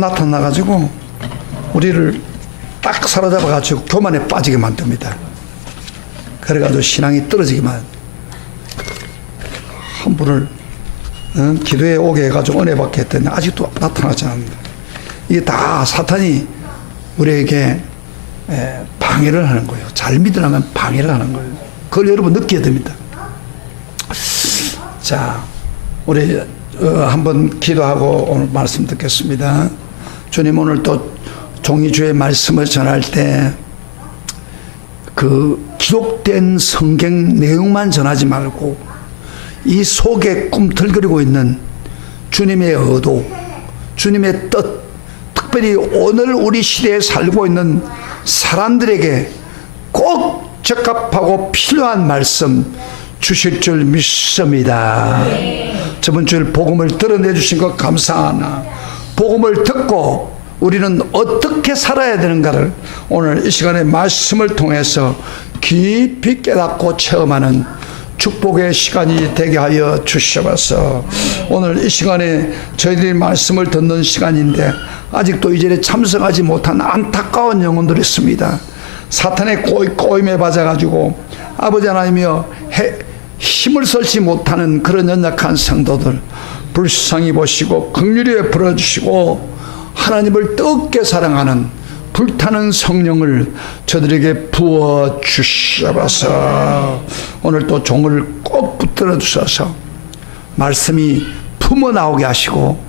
나타나가지고 우리를 딱 사로잡아가지고 교만에 빠지게 만듭니다. 그래가지고 신앙이 떨어지기만, 한 분을 기도에 오게 해가지고 은혜 받게 했더니 아직도 나타나지 않습니다. 이게 다 사탄이 우리에게 방해를 하는 거예요. 잘 믿으려면 방해를 하는 거예요. 그걸 여러분 느껴야 됩니다. 자, 우리 한번 기도하고 오늘 말씀 듣겠습니다. 주님, 오늘 또 종이주의 말씀을 전할 때 그 기록된 성경 내용만 전하지 말고 이 속에 꿈틀거리고 있는 주님의 의도, 주님의 뜻, 특별히 오늘 우리 시대에 살고 있는 사람들에게 꼭 적합하고 필요한 말씀 주실 줄 믿습니다. 저번 주일 복음을 드러내 주신 것 감사하나, 복음을 듣고 우리는 어떻게 살아야 되는가를 오늘 이 시간에 말씀을 통해서 깊이 깨닫고 체험하는 축복의 시간이 되게 하여 주시옵소서. 오늘 이 시간에 저희들이 말씀을 듣는 시간인데 아직도 이 자리에 참석하지 못한 안타까운 영혼들이 있습니다. 사탄의 꼬임에 빠져가지고 아버지 하나님이여 힘을 쓸지 못하는 그런 연약한 성도들 불쌍히 보시고 긍휼히 베풀어 주시고 하나님을 뜨겁게 사랑하는 불타는 성령을 저들에게 부어 주시옵소서. 오늘 또 종을 꼭 붙들어 주셔서 말씀이 품어 나오게 하시고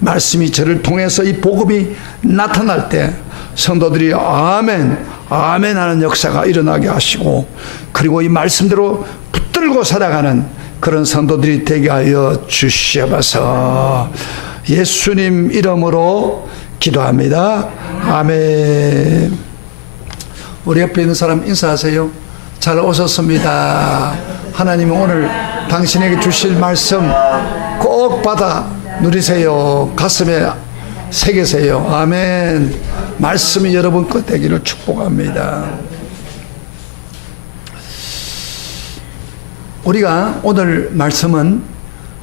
말씀이 저를 통해서 이 복음이 나타날 때 성도들이 아멘 아멘 하는 역사가 일어나게 하시고, 그리고 이 말씀대로 붙들고 살아가는 그런 성도들이 되게 하여 주시옵소서. 예수님 이름으로 기도합니다. 아멘. 우리 옆에 있는 사람 인사하세요. 잘 오셨습니다. 하나님은 오늘 당신에게 주실 말씀 꼭 받아 누리세요. 가슴에 새기세요. 아멘. 말씀이 여러분 것 되기를 축복합니다. 우리가 오늘 말씀은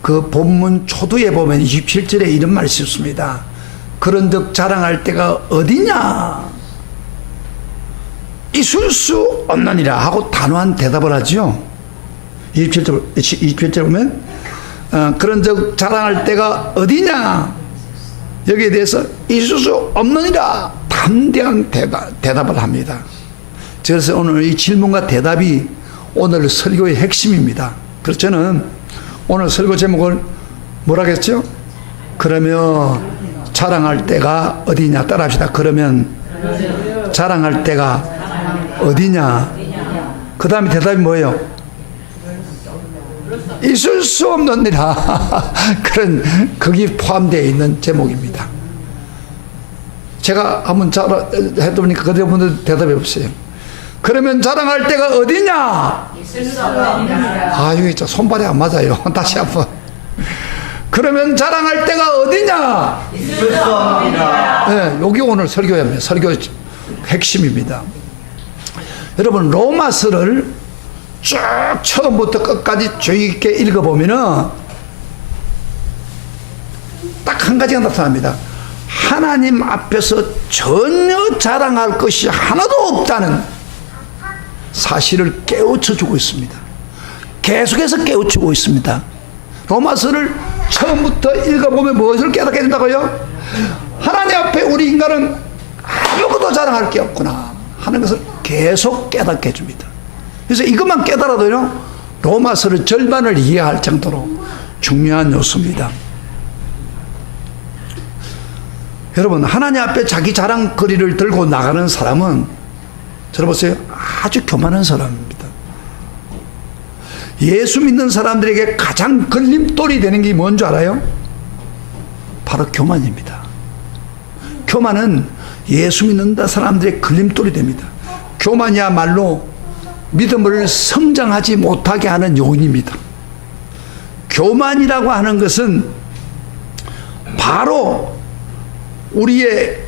그 본문 초두에 보면 27절에 이런 말씀이 있습니다. 그런즉 자랑할 때가 어디냐? 있을 수 없느니라 하고 단호한 대답을 하죠. 27절 보면 그런즉 자랑할 때가 어디냐? 여기에 대해서 있을 수 없느니라 담대한 대답을 합니다. 그래서 오늘 이 질문과 대답이 오늘 설교의 핵심입니다. 그래서 저는 오늘 설교 제목을 뭐라겠죠? 그러면 자랑할 때가 어디냐? 따라합시다. 그러면 자랑할 때가 어디냐? 그 다음에 대답이 뭐예요? 있을 수 없느니라. 그런 거기 포함되어 있는 제목입니다. 제가 한번 해보니까 그분들 대답해 보세요. 그러면 자랑할 때가 어디냐? 있을 수 없느니라. 아, 여기 손발이 안 맞아요. 다시 한번. 그러면 자랑할 때가 어디냐? 있을 수 없느니라. 네, 여기 오늘 설교입니다. 설교 핵심입니다. 여러분, 로마서를 쭉 처음부터 끝까지 주의 깊게 읽어보면은 딱 한 가지가 나타납니다. 하나님 앞에서 전혀 자랑할 것이 하나도 없다는 사실을 깨우쳐 주고 있습니다. 계속해서 깨우치고 있습니다. 로마서를 처음부터 읽어보면 무엇을 깨닫게 된다고요? 하나님 앞에 우리 인간은 아무것도 자랑할 게 없구나 하는 것을 계속 깨닫게 해줍니다. 그래서 이것만 깨달아도요, 로마서를 절반을 이해할 정도로 중요한 요소입니다. 여러분, 하나님 앞에 자기 자랑거리를 들고 나가는 사람은 들어보세요, 아주 교만한 사람입니다. 예수 믿는 사람들에게 가장 걸림돌이 되는 게 뭔지 알아요? 바로 교만입니다. 교만은 예수 믿는 사람들의 걸림돌이 됩니다. 교만이야말로 믿음을 성장하지 못하게 하는 요인입니다. 교만이라고 하는 것은 바로 우리의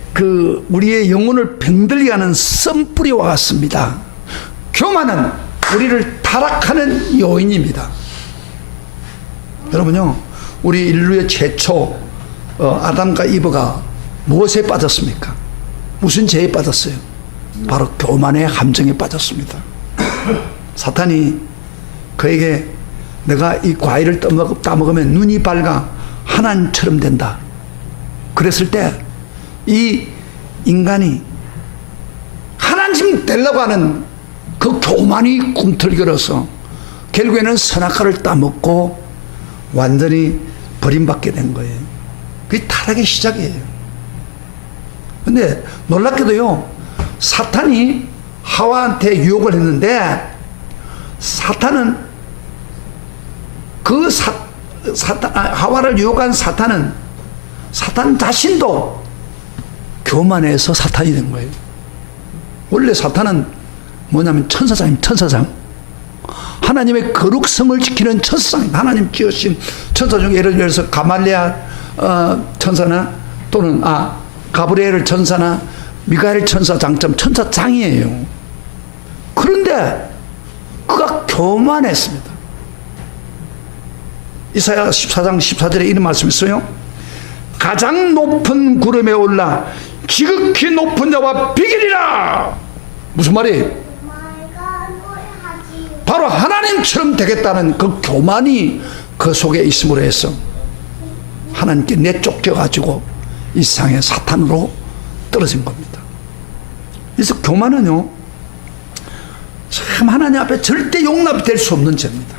영혼을 병들게 하는 썸뿌리와 같습니다. 교만은 우리를 타락하는 요인입니다. 여러분요, 우리 인류의 최초 아담과 이브가 무엇에 빠졌습니까? 무슨 죄에 빠졌어요? 바로 교만의 함정에 빠졌습니다. 사탄이 그에게 내가 이 과일을 따먹으면 눈이 밝아 하나님처럼 된다. 그랬을 때 이 인간이 하나님 되려고 하는 그 교만이 꿈틀거려서 결국에는 선악과를 따먹고 완전히 버림받게 된 거예요. 그게 타락의 시작이에요. 근데 놀랍게도요, 사탄이 하와한테 유혹을 했는데 사탄은 하와를 유혹한 사탄은 사탄 자신도 교만해서 사탄이 된 거예요. 원래 사탄은 뭐냐면 천사장입니다. 천사장. 하나님의 거룩성을 지키는 천사장입니다. 하나님 지으신 천사 중에 예를 들어서 가말리아 천사나 또는 가브리엘 천사나 미가엘 천사 장점 천사장이에요. 그런데 그가 교만했습니다. 이사야 14장 14절에 이런 말씀이 있어요. 가장 높은 구름에 올라 지극히 높은 자와 비기리라. 무슨 말이에요? 바로 하나님처럼 되겠다는 그 교만이 그 속에 있음으로 해서 하나님께 내쫓겨가지고 이 세상의 사탄으로 떨어진 겁니다. 그래서 교만은요, 참 하나님 앞에 절대 용납될 수 없는 죄입니다.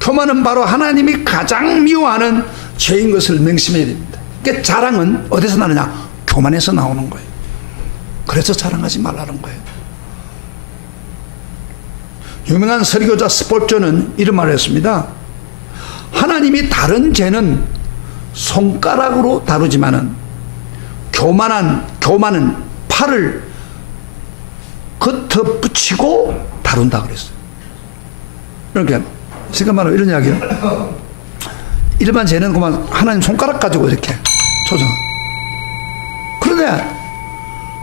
교만은 바로 하나님이 가장 미워하는 죄인 것을 명심해야 됩니다. 그러니까 자랑은 어디서 나느냐? 교만에서 나오는 거예요. 그래서 자랑하지 말라는 거예요. 유명한 설교자 스폴저는 이런 말을 했습니다. 하나님이 다른 죄는 손가락으로 다루지만은 교만은 팔을 겉어 붙이고 다룬다 그랬어요. 그러니까 지금 말하면 이런 이야기예요. 일반 죄는 그만 하나님 손가락 가지고 이렇게 조정. 그런데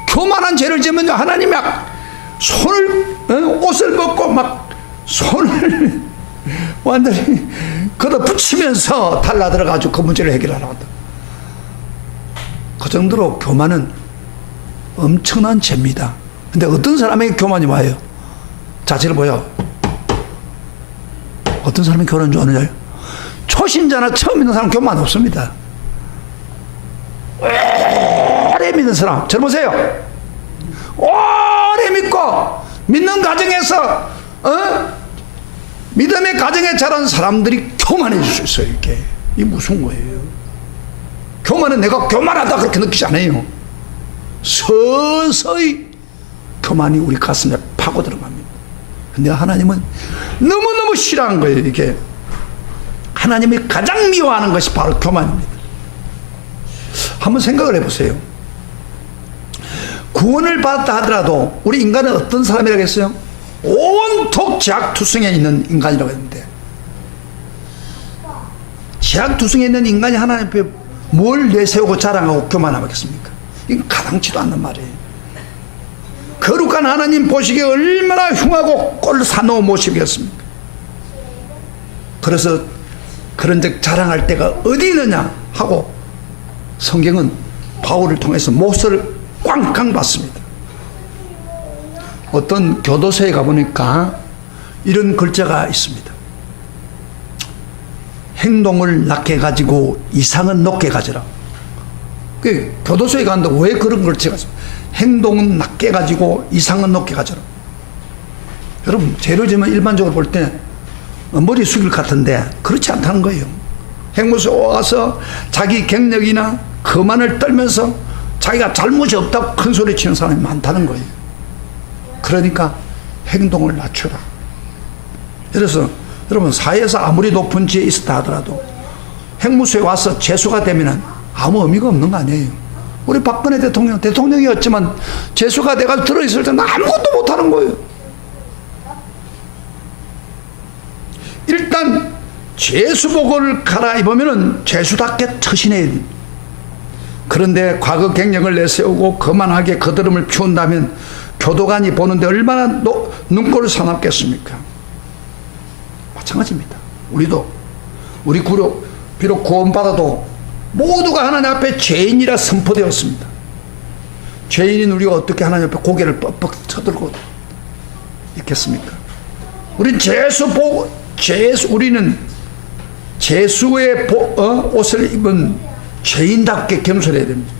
교만한 죄를 지으면요, 하나님이 막 손을 옷을 벗고 막 손을 완전히 걷어 붙이면서 달라들어가지고 그 문제를 해결하라고 한다. 그 정도로 교만은 엄청난 죄입니다. 근데 어떤 사람에게 교만이 와요? 자체를 보여. 어떤 사람이 교만인 줄 아느냐요? 초신자나 처음 믿는 사람 교만 없습니다. 오래 믿는 사람, 저 보세요. 오래 믿고 믿는 과정에서 믿음의 과정에 자란 사람들이 교만해질 수 있어요. 이게 무슨 거예요? 교만은 내가 교만하다 그렇게 느끼지 않아요. 서서히 교만이 우리 가슴에 파고 들어갑니다. 근데 하나님은 너무너무 싫어하는 거예요. 이게 하나님이 가장 미워하는 것이 바로 교만입니다. 한번 생각을 해보세요. 구원을 받았다 하더라도 우리 인간은 어떤 사람이라고 했어요? 온통 제약투성에 있는 인간이라고 했는데, 제약투성에 있는 인간이 하나님 앞에 뭘 내세우고 자랑하고 교만하겠습니까? 이건 가당치도 않는 말이에요. 거룩한 하나님 보시기에 얼마나 흉하고 꼴 사나운 모습이었습니까? 그래서 그런즉 자랑할 때가 어디 있느냐 하고 성경은 바울을 통해서 몫을 꽝꽝 받습니다. 어떤 교도소에 가보니까 이런 글자가 있습니다. 행동을 낮게 가지고 이상은 높게 가져라. 그 교도소에 가는데 왜 그런 글자가 있어요? 행동은 낮게 가지고 이상은 높게 가져라. 여러분, 죄를 지면 일반적으로 볼 때 머리 숙일 것 같은데 그렇지 않다는 거예요. 행무소에 와서 자기 경력이나 거만을 떨면서 자기가 잘못이 없다고 큰 소리 치는 사람이 많다는 거예요. 그러니까 행동을 낮춰라. 그래서 여러분, 사회에서 아무리 높은 지에 있었다 하더라도 행무소에 와서 재수가 되면 아무 의미가 없는 거 아니에요. 우리 박근혜 대통령이었지만 재수가 내가 들어있을 때는 아무것도 못하는 거예요. 일단 재수복을 갈아입으면 재수답게 처신해야 됩니다. 그런데 과거 경력을 내세우고 거만하게 거드름을 피운다면 교도관이 보는데 얼마나 눈꼴을 사납겠습니까? 마찬가지입니다. 우리 비록 구원받아도 모두가 하나님 앞에 죄인이라 선포되었습니다. 죄인인 우리가 어떻게 하나님 앞에 고개를 뻑뻑 쳐들고 있겠습니까? 우리는 우리는 제수의 옷을 입은 죄인답게 겸손해야 됩니다.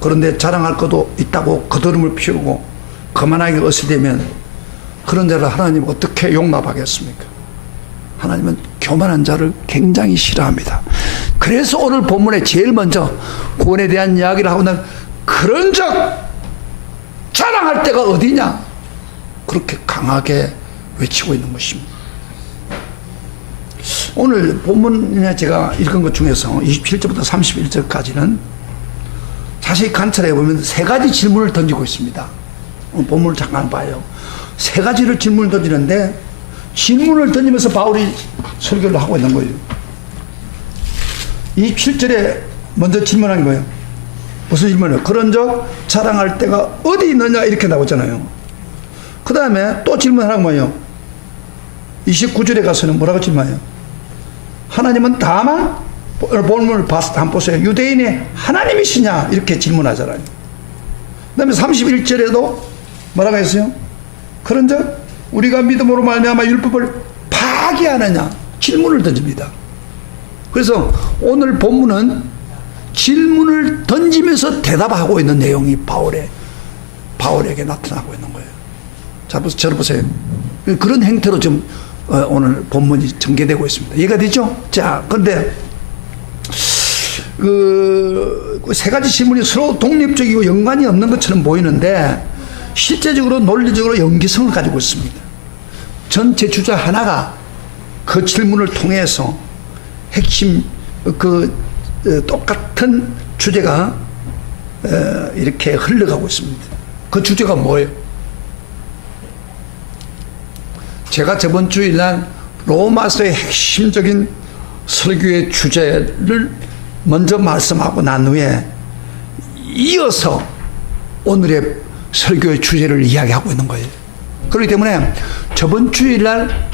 그런데 자랑할 것도 있다고 거드름을 피우고 거만하게 어시되면 그런 자를 하나님 어떻게 용납하겠습니까? 하나님은 교만한 자를 굉장히 싫어합니다. 그래서 오늘 본문에 제일 먼저 구원에 대한 이야기를 하고 난 그런 적 자랑할 때가 어디냐? 그렇게 강하게 외치고 있는 것입니다. 오늘 본문에 제가 읽은 것 중에서 27절부터 31절까지는 자세히 관찰해 보면 세 가지 질문을 던지고 있습니다. 오늘 본문을 잠깐 봐요. 세 가지를 질문을 던지는데 질문을 던지면서 바울이 설교를 하고 있는 거예요. 27절에 먼저 질문한 거예요. 무슨 질문이에요? 그런적 자랑할 때가 어디 있느냐 이렇게 나오잖아요. 그 다음에 또 질문하는 거예요. 29절에 가서는 뭐라고 질문해요? 하나님은 다만 본문을 한번 보세요. 유대인의 하나님이시냐 이렇게 질문하잖아요. 그 다음에 31절에도 뭐라고 했어요? 그런적 우리가 믿음으로 말미암아 율법을 파기하느냐 질문을 던집니다. 그래서 오늘 본문은 질문을 던지면서 대답하고 있는 내용이 바울에게 나타나고 있는 거예요. 자, 저를 보세요. 그런 행태로 좀 오늘 본문이 전개되고 있습니다. 이해가 되죠? 자, 그런데 그 세 가지 질문이 서로 독립적이고 연관이 없는 것처럼 보이는데 실제적으로 논리적으로 연기성을 가지고 있습니다. 전체 주제 하나가 그 질문을 통해서 핵심 똑같은 주제가 이렇게 흘러가고 있습니다. 그 주제가 뭐예요? 제가 저번 주일날 로마서의 핵심적인 설교의 주제를 먼저 말씀하고 난 후에 이어서 오늘의 설교의 주제를 이야기하고 있는 거예요. 그렇기 때문에 저번 주일날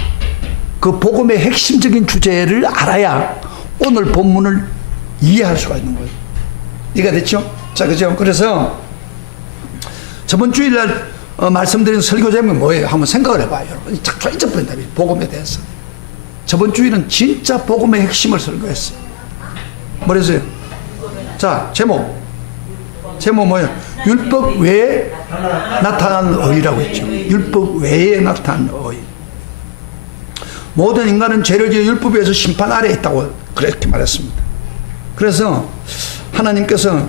그 복음의 핵심적인 주제를 알아야 오늘 본문을 이해할 수가 있는 거예요. 이해가 됐죠? 자, 그죠? 그래서 저번 주일날 말씀드린 설교 제목이 뭐예요? 한번 생각을 해봐요. 여러분. 자꾸 잊어버린다. 복음에 대해서. 저번 주일은 진짜 복음의 핵심을 설교했어요. 뭐랬어요? 자, 제목 뭐예요? 율법 외에 나타난 의라고 했죠. 율법 외에 나타난 의. 모든 인간은 죄를 지어 율법에서 심판 아래에 있다고 그렇게 말했습니다. 그래서 하나님께서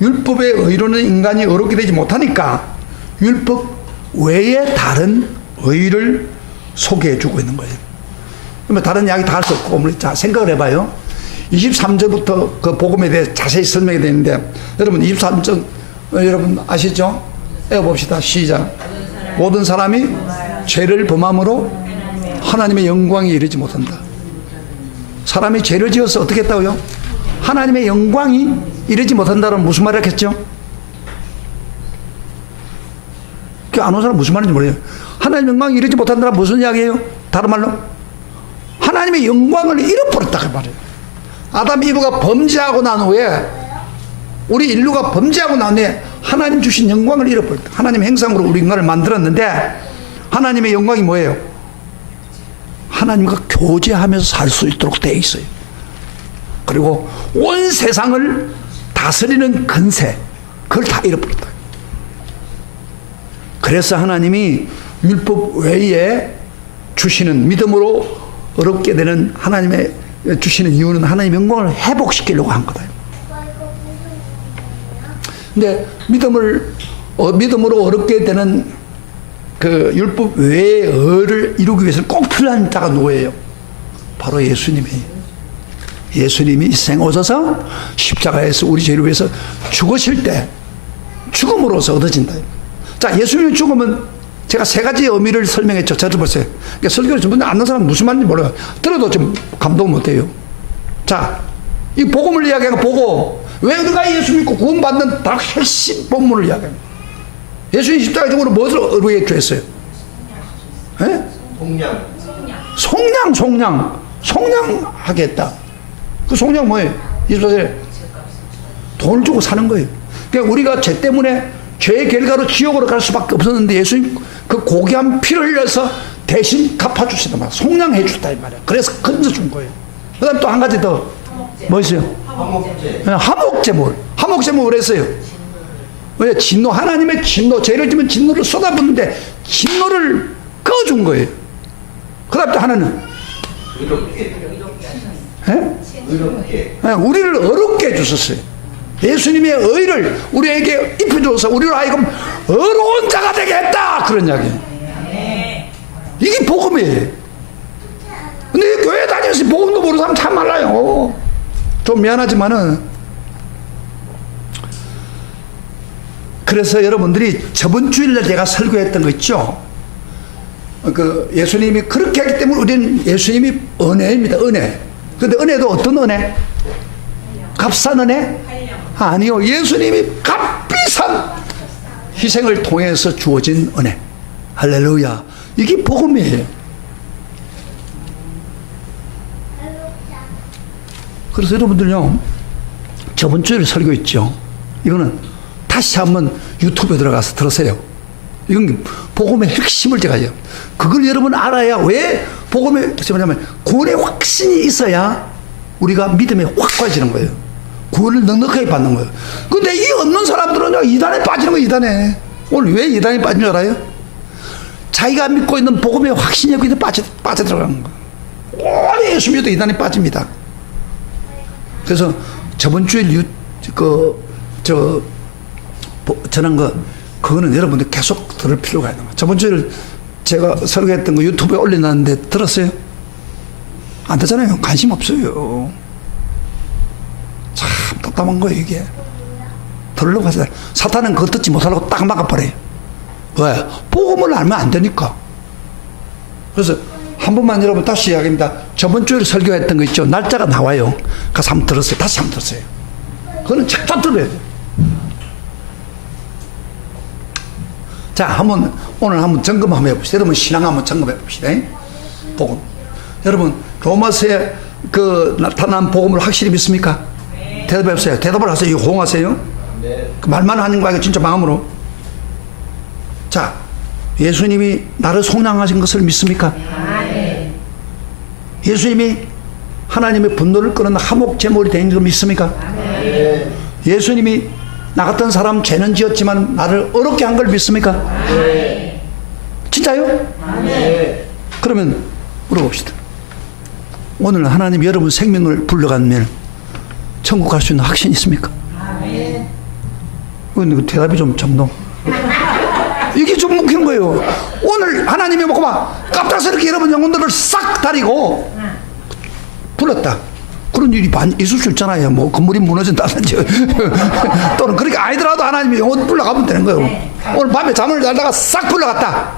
율법의 의로는 인간이 어렵게 되지 못하니까 율법 외에 다른 의를 소개해 주고 있는 거예요. 그러면 다른 이야기 다 할 수 없고, 자, 생각을 해봐요. 23절부터 그 복음에 대해 자세히 설명이 되는데, 여러분 23절 여러분 아시죠? 읽어봅시다. 시작. 모든 사람이 죄를 범함으로 하나님의 영광에 이르지 못한다. 사람이 죄를 지어서 어떻게 했다고요? 하나님의 영광이 이르지 못한다는 무슨 말을 했겠죠? 안 온 사람 무슨 말인지 모르겠어요. 하나님의 영광이 이르지 못한다는 무슨 이야기예요? 다른 말로 하나님의 영광을 잃어버렸다 그 말이에요. 아담 이브가 범죄하고 난 후에, 우리 인류가 범죄하고 난 후에 하나님 주신 영광을 잃어버렸다. 하나님 행상으로 우리 인간을 만들었는데 하나님의 영광이 뭐예요? 하나님과 교제하면서 살 수 있도록 되어 있어요. 그리고 온 세상을 다스리는 근세, 그걸 다 잃어버렸다. 그래서 하나님이 율법 외에 주시는, 믿음으로 어렵게 되는 하나님의 주시는 이유는 하나님의 영광을 회복시키려고 한 거다. 근데 믿음으로 어렵게 되는 그 율법 외의 의를 이루기 위해서는 꼭 필요한 자가 누구예요? 바로 예수님이 이 세상에 오셔서 십자가에서 우리 죄를 위해서 죽으실 때 죽음으로써 얻어진다. 자, 예수님의 죽음은 제가 세 가지 의미를 설명했죠. 저를 보세요. 그러니까 설교를 전부 다 아는 사람 무슨 말인지 몰라요. 들어도 좀 감동 못해요. 자, 이 복음을 이야기하고 보고, 왜 우리가 예수 믿고 구원받는 다 핵심 본문을 이야기합니다. 예수님 십자가에 죽음으로 무엇을 의뢰해 주셨어요? 송량하겠다. 그 송량 뭐예요? 24세 돈을 주고 사는 거예요. 그러니까 우리가 죄 때문에 죄의 결과로 지옥으로 갈 수밖에 없었는데 예수님 그 고귀한 피를 흘려서 대신 갚아주시단 말이야. 속량해 줬다 이 말이야. 그래서 건져준 거예요. 그 다음 또 한 가지 더 뭐 있어요? 화목제물. 화목제물 왜 했어요? 왜? 진노, 하나님의 진노, 죄를 지면 진노를 쏟아붓는데 진노를 꺼준 거예요. 그 다음 또 하나는 의롭게. 우리를 의롭게 해주셨어요. 예수님의 의를 우리에게 입혀줘서 우리로 하여금 의로운 자가 되게 했다 그런 이야기예요. 이게 복음이에요. 근데 교회 다니면서 복음도 모르는 사람 참 많아요. 좀 미안하지만은 그래서 여러분들이 저번 주일날 제가 설교했던 거 있죠. 그 예수님이 그렇게 하기 때문에 우리는 예수님이 은혜입니다. 은혜. 근데 은혜도 어떤 은혜? 값싼 은혜? 아니요. 예수님이 값비싼 희생을 통해서 주어진 은혜. 할렐루야. 이게 복음이에요. 그래서 여러분들요, 저번 주에 설교했죠. 이거는 다시 한번 유튜브에 들어가서 들으세요. 이건 복음의 핵심을 제가 해요. 그걸 여러분 알아야 왜 복음의 뭐냐면 구원의 확신이 있어야 우리가 믿음에 확 빠지는 거예요. 구원을 넉넉하게 받는 거예요. 근데 이 없는 사람들은요, 이단에 빠지는 거예요. 이단에. 오늘 왜 이단에 빠진 줄 알아요? 자기가 믿고 있는 복음의 확신이 없기 때문에 빠져들어가는 거예요. 오래 예수 믿어도 이단에 빠집니다. 그래서 저번 주에 전한 그거는 여러분들 계속 들을 필요가 있는 거예요. 저번 주에 제가 설교했던 거 유튜브에 올려놨는데 들었어요? 안 되잖아요. 관심 없어요. 참 답답한 거예요, 이게. 들으려고 하세요. 사탄은 그거 듣지 못하려고 딱 막아버려요. 왜? 복음을 알면 안 되니까. 그래서 한 번만 여러분 다시 이야기합니다. 저번 주에 설교했던 거 있죠. 날짜가 나와요. 가서 한번 들었어요. 다시 한번 들었어요. 그거는 책도 들어야 돼요. 자, 오늘 한번 점검 한번 해봅시다. 여러분 신앙 한번 점검해 봅시다. 복음. 여러분 로마서에 그 나타난 복음을 확실히 믿습니까? 네. 대답해 보세요. 대답을 하세요. 호응하세요. 네. 그 말만 하는 거야. 진짜 마음으로. 자, 예수님이 나를 속량하신 것을 믿습니까? 네. 예수님이 하나님의 분노를 끄는 화목제물이 된 걸 믿습니까? 네. 예수님이 나 같은 사람 죄는 지었지만 나를 어렵게 한 걸 믿습니까? 네. 진짜요? 네. 그러면 물어봅시다. 오늘 하나님 여러분 생명을 불러가면 천국 갈 수 있는 확신이 있습니까? 네. 근데 대답이 좀 점동. 이게 좀 웃긴 거예요. 오늘 하나님이 먹고 막 깜짝스럽게 여러분 영혼들을 싹 다리고 불렀다. 그런 일이 있을 수 있잖아요. 뭐 건물이 무너진다든지 또는 그렇게 아니더라도 하나님이 영혼 불러가면 되는 거예요. 오늘 밤에 잠을 자다가 싹 불러갔다.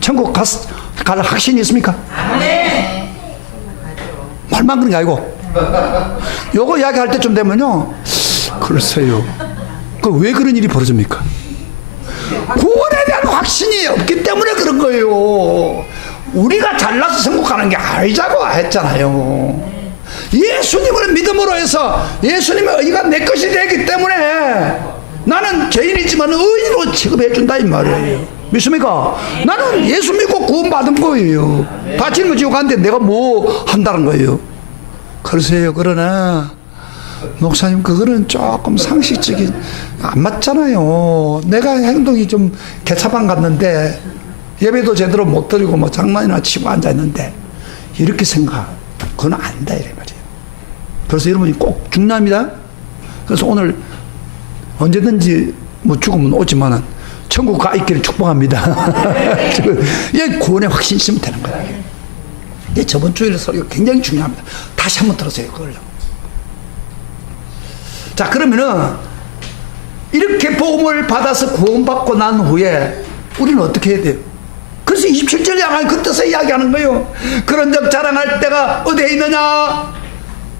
천국 갈 확신이 있습니까? 네. 말만 그런 게 아니고 요거 이야기할 때쯤 되면요, 글쎄요, 왜 그런 일이 벌어집니까? 구원에 대한 확신이 없기 때문에 그런 거예요. 우리가 잘나서 성공하는 게 아니자고 했잖아요. 예수님을 믿음으로 해서 예수님의 의가 내 것이 되기 때문에 나는 죄인이지만 의인으로 취급해 준다 이 말이에요. 믿습니까? 나는 예수 믿고 구원받은 거예요. 다치는 거 지옥 가는데 내가 뭐 한다는 거예요. 그러세요. 그러나 목사님 그거는 조금 상식적인 안 맞잖아요. 내가 행동이 좀 개차반 같는데 예배도 제대로 못 드리고 뭐 장난이나 치고 앉아있는데 이렇게 생각, 그건 아니다 이래 말이에요. 그래서 여러분이 꼭 중요합니다. 그래서 오늘 언제든지 뭐 죽으면 오지만은 천국 가 있기를 축복합니다. 이 구원의 확신이 있으면 되는 거예요. 이 저번 주일 설교가 굉장히 중요합니다. 다시 한번 들으세요. 그걸요. 자, 그러면은 이렇게 복음을 받아서 구원받고 난 후에 우리는 어떻게 해야 돼요? 그래서 27절 양할 그때서 이야기하는 거예요. 그런즉 자랑할 때가 어디에 있느냐?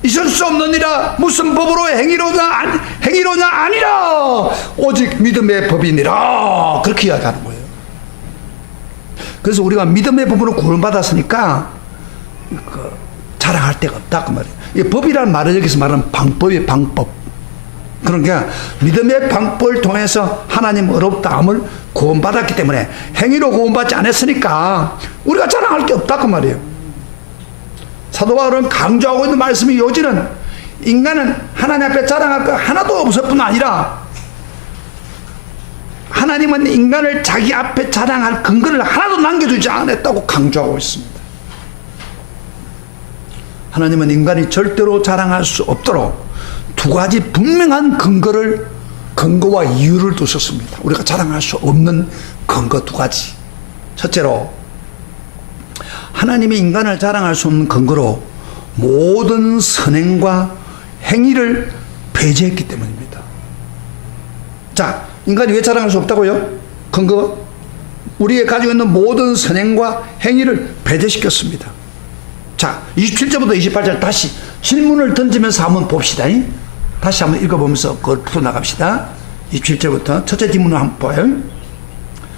있을 수 없느니라. 무슨 법으로 행위로냐 아니라 오직 믿음의 법이니라. 그렇게 이야기하는 거예요. 그래서 우리가 믿음의 법으로 구원받았으니까 자랑할 데가 없다 그 말이에요. 이 법이라는 말은 여기서 말하는 방법이에요, 방법. 그러니까 믿음의 방법을 통해서 하나님 어렵다함을 구원받았기 때문에 행위로 구원받지 않았으니까 우리가 자랑할 게 없다 그 말이에요. 사도 바울은 강조하고 있는 말씀이 요지는 인간은 하나님 앞에 자랑할 거 하나도 없을 뿐 아니라 하나님은 인간을 자기 앞에 자랑할 근거를 하나도 남겨두지 않았다고 강조하고 있습니다. 하나님은 인간이 절대로 자랑할 수 없도록 두 가지 분명한 근거와 이유를 두셨습니다. 우리가 자랑할 수 없는 근거 두 가지. 첫째로 하나님이 인간을 자랑할 수 없는 근거로 모든 선행과 행위를 배제했기 때문입니다. 자, 인간이 왜 자랑할 수 없다고요? 근거, 우리가 가지고 있는 모든 선행과 행위를 배제시켰습니다. 자, 27절부터 28절 다시 질문을 던지면서 한번 봅시다. 다시 한번 읽어보면서 그걸 풀어나갑시다. 27절부터 첫째 질문을 한번 봐요.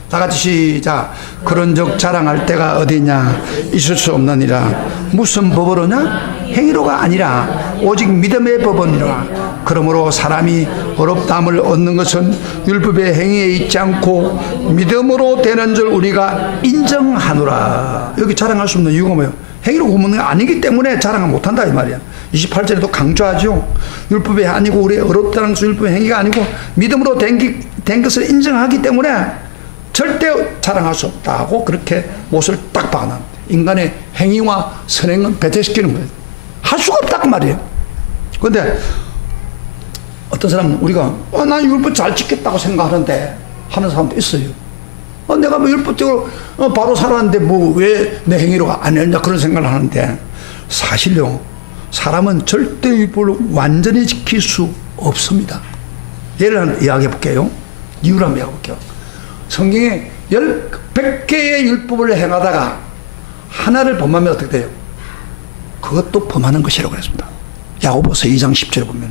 다 같이 시작. 그런즉 자랑할 때가 어디냐? 있을 수 없느니라. 무슨 법으로냐? 행위로가 아니라 오직 믿음의 법이니라. 그러므로 사람이 어렵다함을 얻는 것은 율법의 행위에 있지 않고 믿음으로 되는 줄 우리가 인정하노라. 여기 자랑할 수 없는 이유가 뭐예요? 행위로 구원은 아니기 때문에 자랑을 못한다 이 말이야. 28절에도 강조하죠. 율법이 아니고 우리 어렵다는 것은 율법의 행위가 아니고 믿음으로 된 것을 인정하기 때문에 절대 자랑할 수 없다고 그렇게 못을 딱 박아놨는데 인간의 행위와 선행은 배제시키는 거예요. 할 수가 없다 그 말이에요. 그런데 어떤 사람은 우리가 난 율법 잘 지켰다고 생각하는데 하는 사람도 있어요. 내가 뭐 율법적으로 바로 살았는데 뭐 왜 내 행위로가 아니었냐 그런 생각을 하는데 사실요, 사람은 절대 율법을 완전히 지킬 수 없습니다. 예를 하나 이야기해 볼게요. 이유를 한번 이야기해 볼게요. 성경에 100개의 율법을 행하다가 하나를 범하면 어떻게 돼요? 그것도 범하는 것이라고 그랬습니다. 야고보서 2장 10절에 보면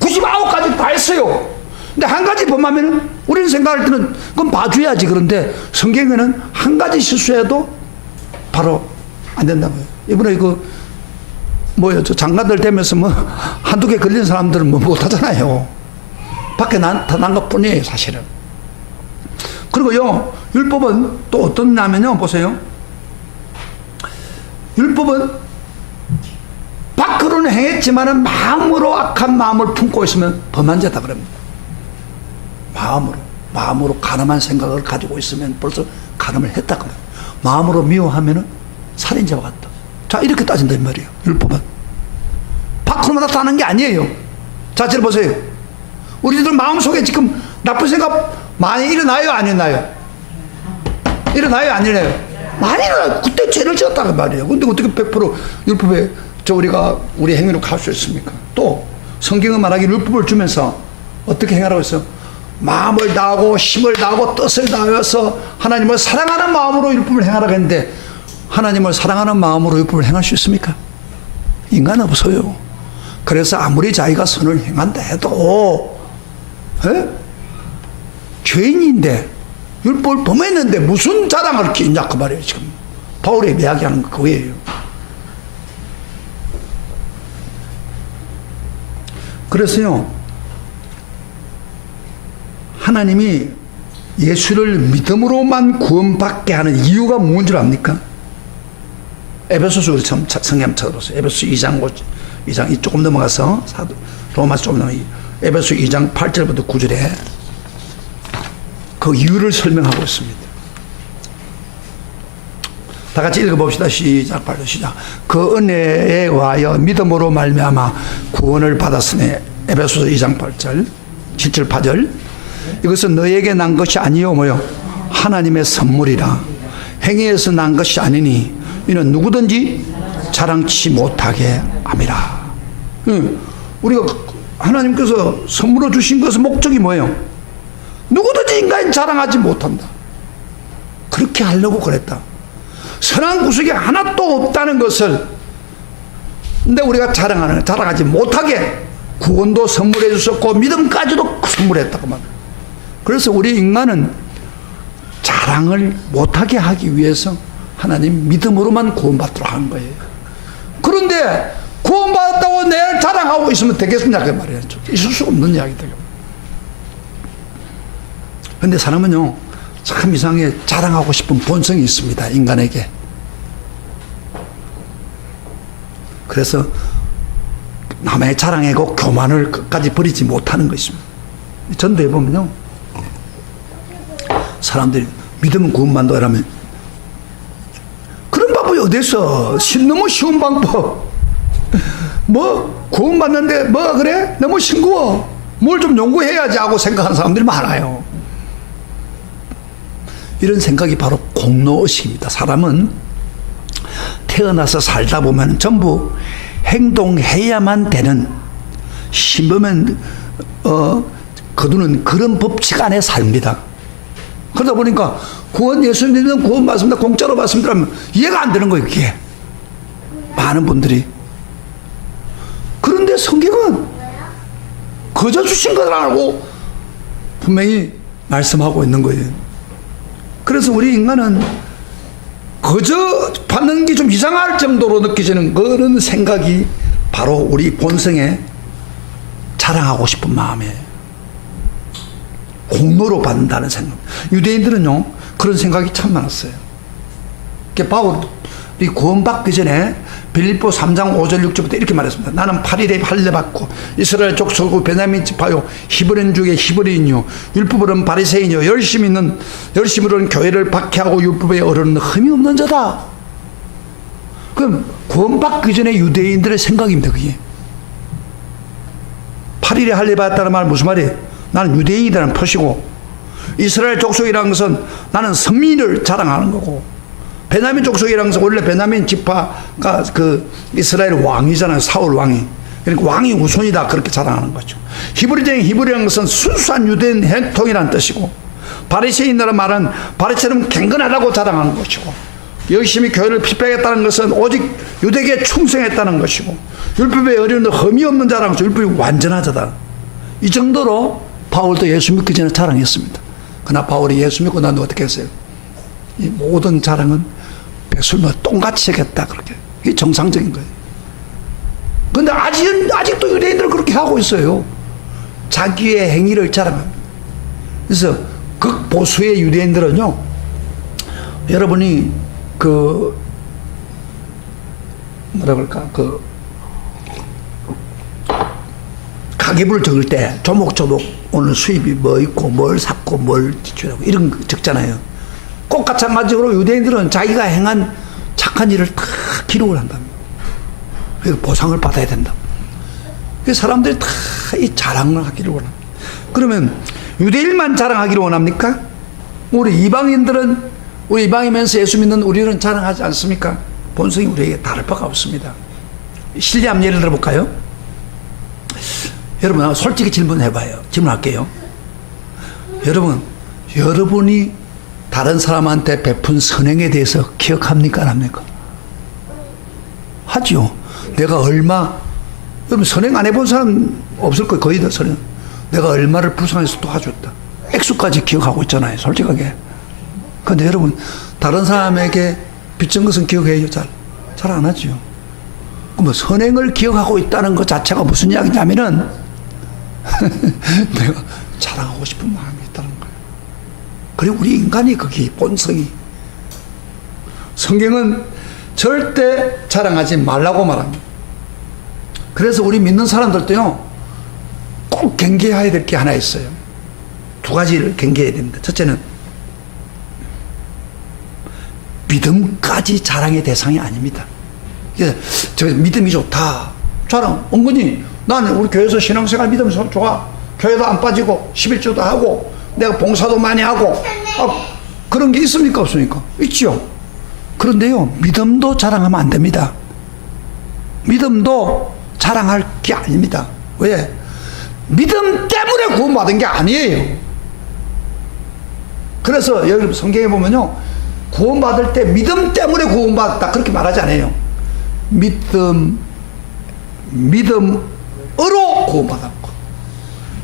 99가지 다 했어요. 근데 한 가지 범하면 우리는 생각할 때는 그건 봐줘야지. 그런데 성경에는 한 가지 실수해도 바로 안 된다고요. 이번에 저 장관들 되면서 한두 개 걸린 사람들은 못하잖아요. 밖에 나타난 것 뿐이에요, 사실은. 그리고요, 율법은 또 어떤 냐면요, 보세요. 율법은 밖으로는 행했지만은 마음으로 악한 마음을 품고 있으면 범한 자다 그럽니다. 마음으로 가늠한 생각을 가지고 있으면 벌써 가늠을 했다 그래요. 마음으로 미워하면은 살인자와 같다. 자, 이렇게 따진다 이 말이에요. 율법은 밖으로만 나타나는 게 아니에요. 자, 잘 보세요. 우리들 마음속에 지금 나쁜 생각 많이 일어나요, 안 일어나요? 일어나요, 안 일어나요? 많이 일어나요. 그때 죄를 지었다는 말이에요. 근데 어떻게 100% 율법에 우리 행위로 갈 수 있습니까? 또 성경은 말하기 율법을 주면서 어떻게 행하라고 했어요? 마음을 다하고 힘을 다하고 뜻을 다해서 하나님을 사랑하는 마음으로 율법을 행하라고 했는데 하나님을 사랑하는 마음으로 율법을 행할 수 있습니까? 인간 없어요. 그래서 아무리 자기가 선을 행한다 해도 죄인인데 율법을 범했는데 무슨 자랑할 게 있냐 그 말이에요. 지금 바울이 이야기하는 거 그거예요. 그래서요, 하나님이 예수를 믿음으로만 구원받게 하는 이유가 뭔 줄 압니까? 에베소서 우리 처음 성경 찾아보세요. 에베소 2장 조금 넘어가서 로마서 조금 넘어가서 에베소 2장 8절부터 9절에 그 이유를 설명하고 있습니다. 다 같이 읽어봅시다. 시작. 발로 시작. 그 은혜에 의하여 믿음으로 말미암아 구원을 받았으니 에베소서 2장 8절 7절 8절 이것은 너에게 난 것이 아니요 뭐요 하나님의 선물이라 행위에서 난 것이 아니니 이는 누구든지 자랑치 못하게 함이라. 우리가 하나님께서 선물로 주신 것의 목적이 뭐예요? 누구든지 인간이 자랑하지 못한다. 그렇게 하려고 그랬다. 선한 구석이 하나도 없다는 것을 근데 우리가 자랑하지 못하게 구원도 선물해 주셨고 믿음까지도 선물했다고 말이에요. 그래서 우리 인간은 자랑을 못하게 하기 위해서 하나님 믿음으로만 구원받도록 한 거예요. 그런데 구원받았다고 내 자랑하고 있으면 되겠느냐 그 말이에요. 있을 수 없는 이야기다. 그런데 사람은요 참 이상하게 자랑하고 싶은 본성이 있습니다, 인간에게. 그래서 남의 자랑하고 교만을 끝까지 버리지 못하는 것입니다. 전도해 보면요, 사람들이 믿으면 구원받는다 이러면 그런 방법이 어디 있어? 너무 쉬운 방법. 뭐 구원받는데 뭐가 그래? 너무 싱거워. 뭘 좀 연구해야지 하고 생각하는 사람들이 많아요. 이런 생각이 바로 공로의식입니다. 사람은 태어나서 살다 보면 전부 행동해야만 되는 심으면 거두는 그런 법칙 안에 삽니다. 그러다 보니까 구원 예수 믿는 구원 받습니다, 공짜로 받습니다 하면 이해가 안 되는 거예요, 그게. 많은 분들이. 그런데 성경은 거저 주신 것을 알고 분명히 말씀하고 있는 거예요. 그래서 우리 인간은 거저 받는 게 좀 이상할 정도로 느껴지는 그런 생각이 바로 우리 본성에 자랑하고 싶은 마음에 공로로 받는다는 생각. 유대인들은요 그런 생각이 참 많았어요. 바울이 구원받기 전에 빌립보 3장 5절 6절부터 이렇게 말했습니다. 나는 8일에 할례 받고 이스라엘 족속이고 베냐민 지파요 히브리인 중에 히브리인요 율법으로는 바리새인이요 열심으로는 교회를 박해하고 율법에 어르는 흠이 없는 자다. 그럼 구원받기 전에 유대인들의 생각입니다, 그게. 8일에 할례 받았다는 말은 무슨 말이에요? 나는 유대인이라는 표시고, 이스라엘 족속이라는 것은 나는 선민을 자랑하는 거고, 베냐민 족속이라는 것은 원래 베냐민 지파가 그 이스라엘 왕이잖아요, 사울 왕이. 그러니까 왕이 우선이다, 그렇게 자랑하는 거죠. 히브리적인 히브리라는 것은 순수한 유대인 혈통이라는 뜻이고, 바리새인이라는 말은 바리처럼 갱근하다고 자랑하는 것이고, 열심히 교회를 핍박했다는 것은 오직 유대계에 충성했다는 것이고, 율법에 어려운 흠이 없는 자라는 것은 율법이 완전한 자다. 이 정도로 바울도 예수 믿기 전에 자랑했습니다. 그러나 바울이 예수 믿고 난 어떻게 했어요? 이 모든 자랑은 배설물 똥같이 하겠다, 그렇게. 이게 정상적인 거예요. 그런데 아직도 유대인들은 그렇게 하고 있어요. 자기의 행위를 자랑합니다. 그래서 극보수의 유대인들은요, 여러분이 뭐라 그럴까, 가계부를 적을 때 조목조목 오늘 수입이 뭐 있고 뭘 샀고 뭘 지출하고 이런 거 적잖아요. 꼭 마찬가지로 유대인들은 자기가 행한 착한 일을 다 기록을 한답니다. 그래서 보상을 받아야 된다. 그래서 사람들이 다 이 자랑을 하기를 원합니다. 그러면 유대인만 자랑하기를 원합니까? 우리 이방이면서 예수 믿는 우리는 자랑하지 않습니까? 본성이 우리에게 다를 바가 없습니다. 실례함 예를 들어볼까요? 여러분, 솔직히 질문해봐요. 질문할게요. 여러분이 다른 사람한테 베푼 선행에 대해서 기억합니까? 안 합니까? 하죠. 내가 여러분, 선행 안 해본 사람 없을 거예요. 거의 다 선행. 내가 얼마를 불쌍해서 도와줬다. 액수까지 기억하고 있잖아요, 솔직하게. 근데 여러분, 다른 사람에게 빚진 것은 기억해요? 잘 안 하죠. 그럼 선행을 기억하고 있다는 것 자체가 무슨 이야기냐면은 내가 자랑하고 싶은 마음이 있다는 거예요. 그리고 우리 인간이 그게 본성이. 성경은 절대 자랑하지 말라고 말합니다. 그래서 우리 믿는 사람들도요, 꼭 경계해야 될 게 하나 있어요. 두 가지를 경계해야 됩니다. 첫째는 믿음까지 자랑의 대상이 아닙니다. 저 믿음이 좋다, 자랑, 은근히 나는 우리 교회에서 신앙생활 믿음이 좋아, 교회도 안 빠지고 11조도 하고 내가 봉사도 많이 하고, 그런 게 있습니까 없습니까? 있죠. 그런데요, 믿음도 자랑하면 안 됩니다. 믿음도 자랑할 게 아닙니다. 왜? 믿음 때문에 구원받은 게 아니에요. 그래서 여러분 성경에 보면요, 구원받을 때 믿음 때문에 구원받았다 그렇게 말하지 않아요. 믿음으로 구원받았고,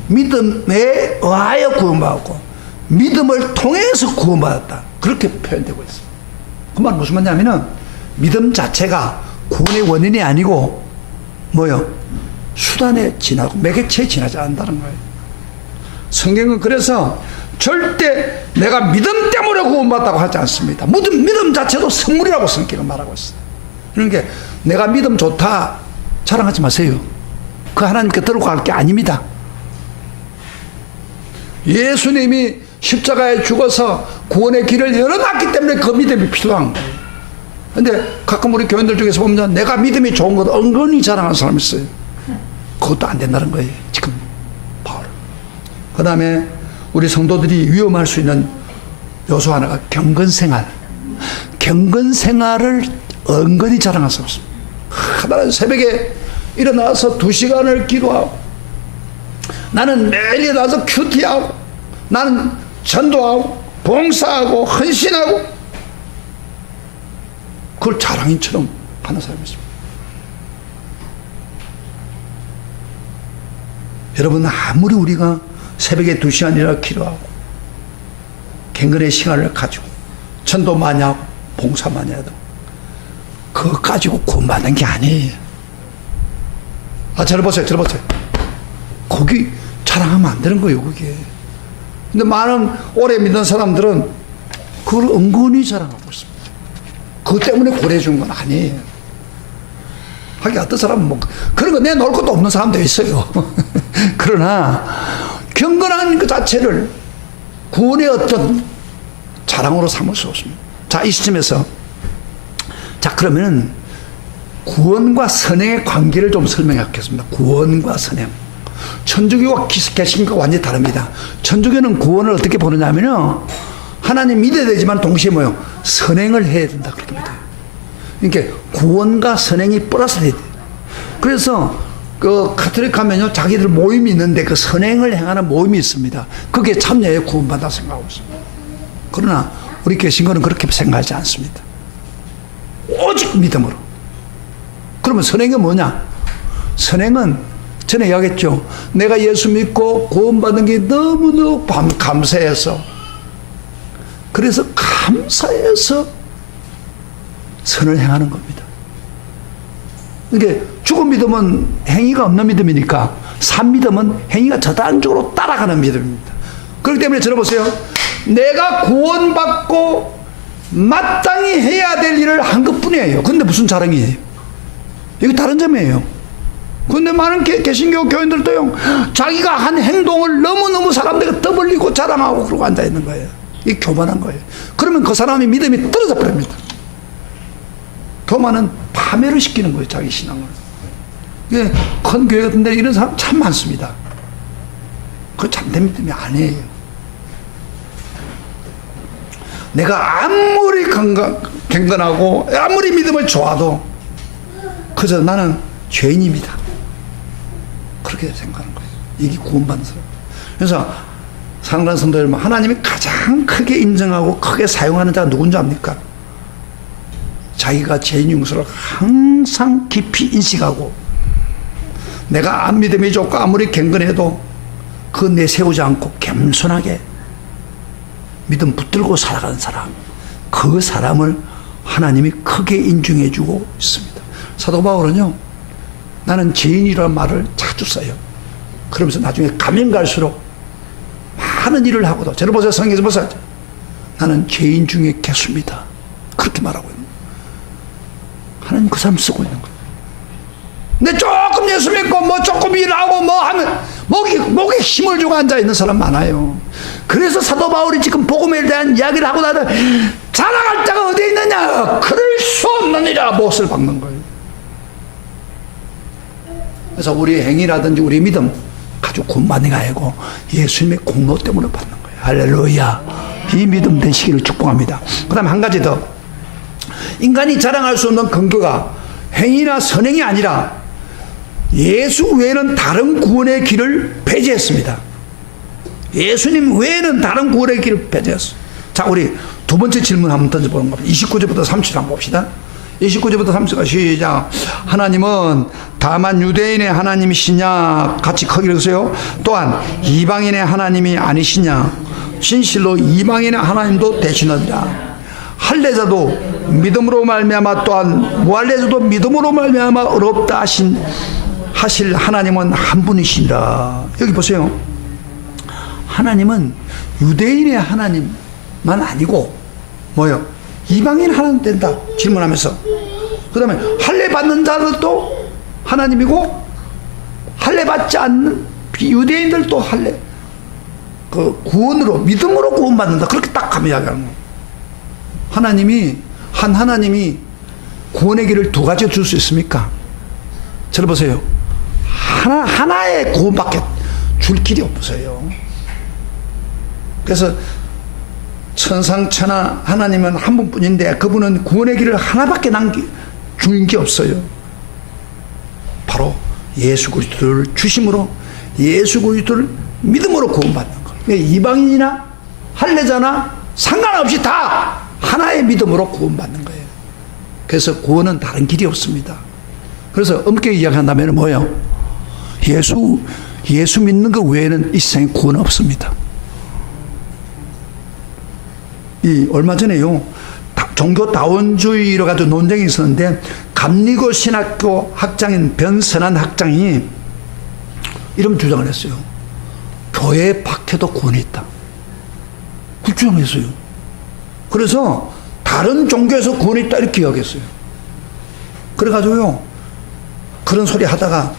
믿음에 의하여 구원받았고, 믿음을 통해서 구원받았다 그렇게 표현되고 있어요. 그 말은 무슨 말이냐면은 믿음 자체가 구원의 원인이 아니고 뭐요? 수단에 지나고 매개체에 지나지 않는다는 거예요. 성경은 그래서 절대 내가 믿음 때문에 구원받았다고 하지 않습니다. 믿음 자체도 선물이라고 성경은 말하고 있어요. 그러니까 내가 믿음 좋다 자랑하지 마세요. 그 하나님께 들고 갈 게 아닙니다. 예수님이 십자가에 죽어서 구원의 길을 열어놨기 때문에 그 믿음이 필요한 거예요. 근데 가끔 우리 교인들 중에서 보면 내가 믿음이 좋은 것 은근히 자랑하는 사람이 있어요. 그것도 안 된다는 거예요. 지금 바울. 그 다음에 우리 성도들이 위험할 수 있는 요소 하나가 경건생활. 경건생활을 은근히 자랑할 수 없습니다. 나는 새벽에 일어나서 2시간을 기도하고, 나는 매일 일어나서 큐티하고, 나는 전도하고 봉사하고 헌신하고, 그걸 자랑인처럼 하는 사람이 있습니다. 여러분, 아무리 우리가 새벽에 2시간이나 기도하고 경건의 시간을 가지고 전도 많이 하고 봉사 많이 해도 그거 가지고 구원받는 게 아니에요. 저를 보세요. 거기 자랑하면 안 되는 거예요, 그게. 근데 많은 오래 믿는 사람들은 그걸 은근히 자랑하고 있습니다. 그것 때문에 구원해주는 건 아니에요. 하긴 어떤 사람은 뭐 그런 거 내놓을 것도 없는 사람도 있어요. 그러나 경건한 그 자체를 구원의 어떤 자랑으로 삼을 수 없습니다. 자, 이 시점에서 그러면은 구원과 선행의 관계를 좀 설명하겠습니다. 구원과 선행. 천주교와 개신교가 완전히 다릅니다. 천주교는 구원을 어떻게 보느냐면요, 하나님 믿어야 되지만 동시에 뭐요? 선행을 해야 된다, 그렇게 믿어요. 그러니까 구원과 선행이 플러스 돼야 돼요. 그래서 그 가톨릭 하면요, 자기들 모임이 있는데 그 선행을 행하는 모임이 있습니다. 그게 참여에 구원받아 생각하고 있습니다. 그러나 우리 개신교는 그렇게 생각하지 않습니다. 오직 믿음으로. 그러면 선행이 뭐냐? 선행은 전에 이야기했죠. 내가 예수 믿고 구원받은 게 너무너무 감사해서, 그래서 감사해서 선을 행하는 겁니다. 그러니까 죽은 믿음은 행위가 없는 믿음이니까, 산 믿음은 행위가 저단적으로 따라가는 믿음입니다. 그렇기 때문에 들어보세요. 내가 구원받고 마땅히 해야 될 일을 한 것뿐이에요. 근데 무슨 자랑이에요? 이거 다른 점이에요. 근데 많은 개신교 교인들도요, 자기가 한 행동을 너무너무 사람들이 떠벌리고 자랑하고 그러고 앉아있는 거예요. 이게 교만한 거예요. 그러면 그 사람의 믿음이 떨어져 버립니다. 교만은 파멸을 시키는 거예요, 자기 신앙을. 이게 큰 교회 같은 데 이런 사람 참 많습니다. 그거 참된 믿음이 아니에요. 내가 아무리 경건하고 아무리 믿음을 좋아도 그저 나는 죄인입니다, 그렇게 생각하는 거예요. 이게 구원받는 사람. 그래서 사랑하는 성도 여러분, 하나님이 가장 크게 인정하고 크게 사용하는 자가 누군지 압니까? 자기가 죄인 용서를 항상 깊이 인식하고, 내가 안 믿음이 좋고 아무리 경건해도 그거 내세우지 않고 겸손하게 믿음 붙들고 살아가는 사람, 그 사람을 하나님이 크게 인정해 주고 있습니다. 사도 바울은요, 나는 죄인이라는 말을 자주 써요. 그러면서 나중에 가면 갈수록 많은 일을 하고도, 저를 보세요, 성경에서 보세요, 나는 죄인 중에 개수입니다, 그렇게 말하고 있는 거예요. 하나님 그 사람 쓰고 있는 거예요. 근데 조금 예수 믿고 뭐 조금 일하고 뭐 하면 목에 힘을 주고 앉아있는 사람 많아요. 그래서 사도 바울이 지금 복음에 대한 이야기를 하고 나서 자랑할 자가 어디 있느냐, 그럴 수 없느니라 못을 박는 거예요. 그래서 우리 행위라든지 우리 믿음 가지고 구원받는 게 아니고 예수님의 공로 때문에 받는 거예요. 할렐루야. 이 믿음 되시기를 축복합니다. 그 다음에 한 가지 더, 인간이 자랑할 수 없는 근거가 행위나 선행이 아니라 예수 외에는 다른 구원의 길을 배제했습니다. 예수님 외에는 다른 구원의 길을 배제했어요. 자, 우리 두 번째 질문 한번 던져보는 겁니다. 29절부터 30절 한번 봅시다. 29절부터 30절 시작. 하나님은 다만 유대인의 하나님이시냐, 같이 크게 읽으세요. 또한 이방인의 하나님이 아니시냐, 진실로 이방인의 하나님도 되시느니라. 할례자도 믿음으로 말미암아 또한 무할례자도 믿음으로 말미암아 어렵다 하실 하나님은 한 분이시니라. 여기 보세요. 하나님은 유대인의 하나님만 아니고 뭐요? 이방인 하나님 된다 질문하면서, 그 다음에 할례 받는 자들도 하나님이고 할례 받지 않는 유대인들도 할례 그 구원으로 믿음으로 구원받는다, 그렇게 딱 하면 이야기하는 거예요. 하나님이 구원의 길을 두 가지 줄 수 있습니까? 저를 보세요. 하나의 구원밖에 줄 길이 없어요. 그래서 천상천하 하나님은 한 분뿐인데 그분은 구원의 길을 하나밖에 주인 게 없어요. 바로 예수 그리스도를 주심으로 예수 그리스도를 믿음으로 구원받는 거예요. 그러니까 이방인이나 할례자나 상관없이 다 하나의 믿음으로 구원받는 거예요. 그래서 구원은 다른 길이 없습니다. 그래서 엄격히 이야기한다면 뭐예요? 예수 믿는 것 외에는 이 세상에 구원 없습니다. 얼마 전에요, 종교 다원주의로 가지고 논쟁이 있었는데, 감리교 신학교 학장인 변선한 학장이 이런 주장을 했어요. 교회 밖에도 구원이 있다. 그 주장을 했어요. 그래서 다른 종교에서 구원이 있다 이렇게 이야기했어요. 그래가지고요, 그런 소리 하다가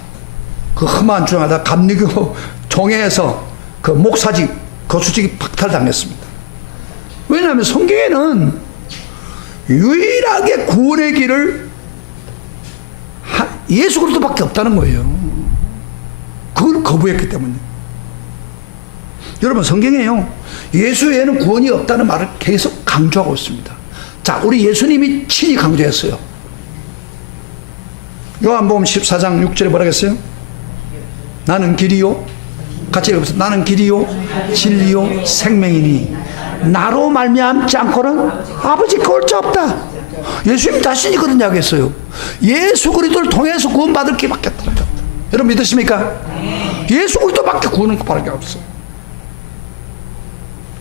그 험한 주장하다가 감리교 종회에서 그 목사직 거수직이 박탈당했습니다. 왜냐하면 성경에는 유일하게 구원의 길을 예수 그리스도밖에 없다는 거예요. 그걸 거부했기 때문에. 여러분, 성경에요, 예수 외에는 구원이 없다는 말을 계속 강조하고 있습니다. 자, 우리 예수님이 친히 강조했어요. 요한복음 14장 6절에 뭐라 했어요? 나는 길이요, 같이 읽어보세요. 나는 길이요 진리요 생명이니 나로 말미암지 않고는 아버지께 올 자 없다. 예수님 자신이 그런 이야기 했어요. 예수 그리스도를 통해서 구원받을 길밖에 없다. 여러분 믿으십니까? 예수 그리스도밖에 구원을 받을 게 없어요.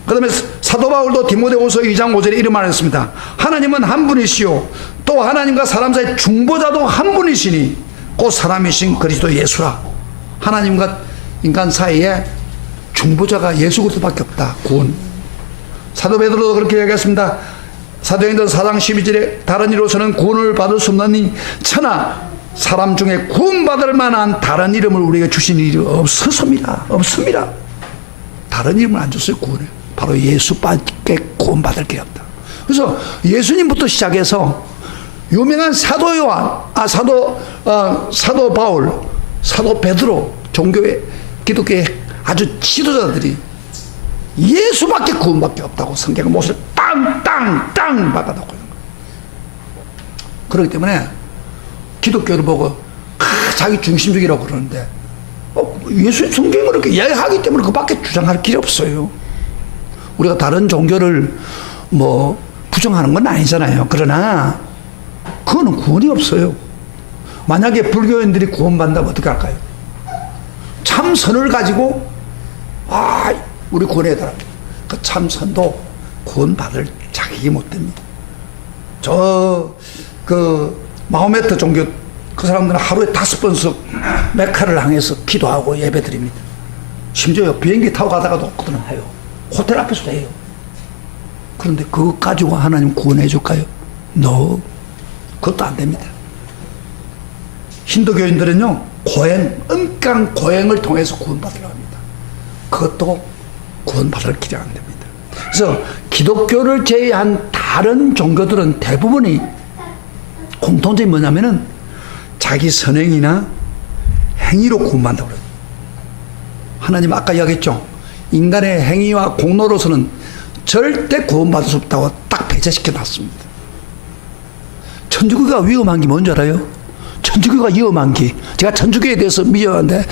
그 다음에 사도 바울도 디모데후서 2장 5절에 이런 말을 했습니다. 하나님은 한 분이시요 또 하나님과 사람 사이 중보자도 한 분이시니 곧 사람이신 그리스도 예수라. 하나님과 인간 사이에 중보자가 예수 그리스도밖에 없다. 구원. 사도 베드로도 그렇게 얘기했습니다. 사도행전 4장 12절에 다른 이로서는 구원을 받을 수 없나니 천하 사람 중에 구원받을 만한 다른 이름을 우리에게 주신 일이 없습니다. 다른 이름을 안 줬어요. 구원을. 바로 예수밖에 구원받을 게 없다. 그래서 예수님부터 시작해서 유명한 사도 요한, 사도 바울, 사도 베드로, 종교의 기독교의 아주 지도자들이 예수밖에 구원밖에 없다고 성경의 못을 땅 박아놓고 있는 거예요. 그렇기 때문에 기독교를 보고 자기 중심적이라고 그러는데 예수 성경을 그렇게 이야기하기 때문에 그밖에 주장할 길이 없어요. 우리가 다른 종교를 뭐 부정하는 건 아니잖아요. 그러나 그거는 구원이 없어요. 만약에 불교인들이 구원받는다면 어떻게 할까요? 참선을 가지고 우리 구원해달라. 그 참선도 구원받을 자격이 못 됩니다. 마호메트 종교 그 사람들은 하루에 5번씩 메카를 향해서 기도하고 예배드립니다. 심지어 비행기 타고 가다가도 그들은 해요. 호텔 앞에서도 해요. 그런데 그거 가지고 하나님 구원해 줄까요? No. 그것도 안 됩니다. 힌두교인들은요, 엄격한 고행을 통해서 구원받으려고 합니다. 그것도 구원받을 길이 안 됩니다. 그래서 기독교를 제외한 다른 종교들은 대부분이 공통점이 뭐냐면은 자기 선행이나 행위로 구원받는다고 그래요. 하나님 아까 이야기했죠. 인간의 행위와 공로로서는 절대 구원받을 수 없다고 딱 배제시켜 놨습니다. 천주교가 위험한 게 뭔지 알아요? 천주교가 위험한 게, 제가 천주교에 대해서 미워하는데,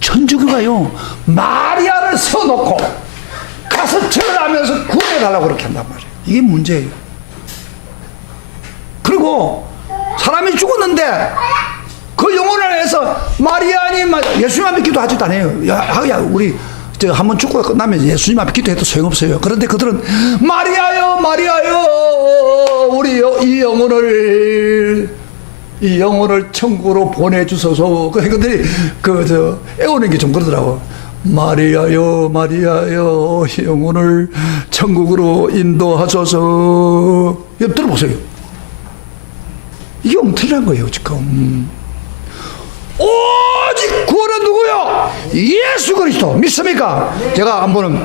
천주교가요, 마리아를 세워놓고 가서 절하면서 구원해달라고 그렇게 한단 말이에요. 이게 문제예요. 그리고 사람이 죽었는데 그 영혼을 해서 마리아니 예수님만 믿기도 하지도 않아요. 야, 우리 저 한번 축구가 끝나면 예수님 앞에 기도해도 소용없어요. 그런데 그들은 마리아요, 마리아요, 우리 이 영혼을 천국으로 보내주소서. 그들이 애우는 게 좀 그러더라고. 마리아요, 마리아요, 영혼을 천국으로 인도하소서. 이거 들어보세요. 이게 엉터리란 거예요, 지금. 오직 구원은 누구요? 예수 그리스도. 믿습니까? 제가 한번은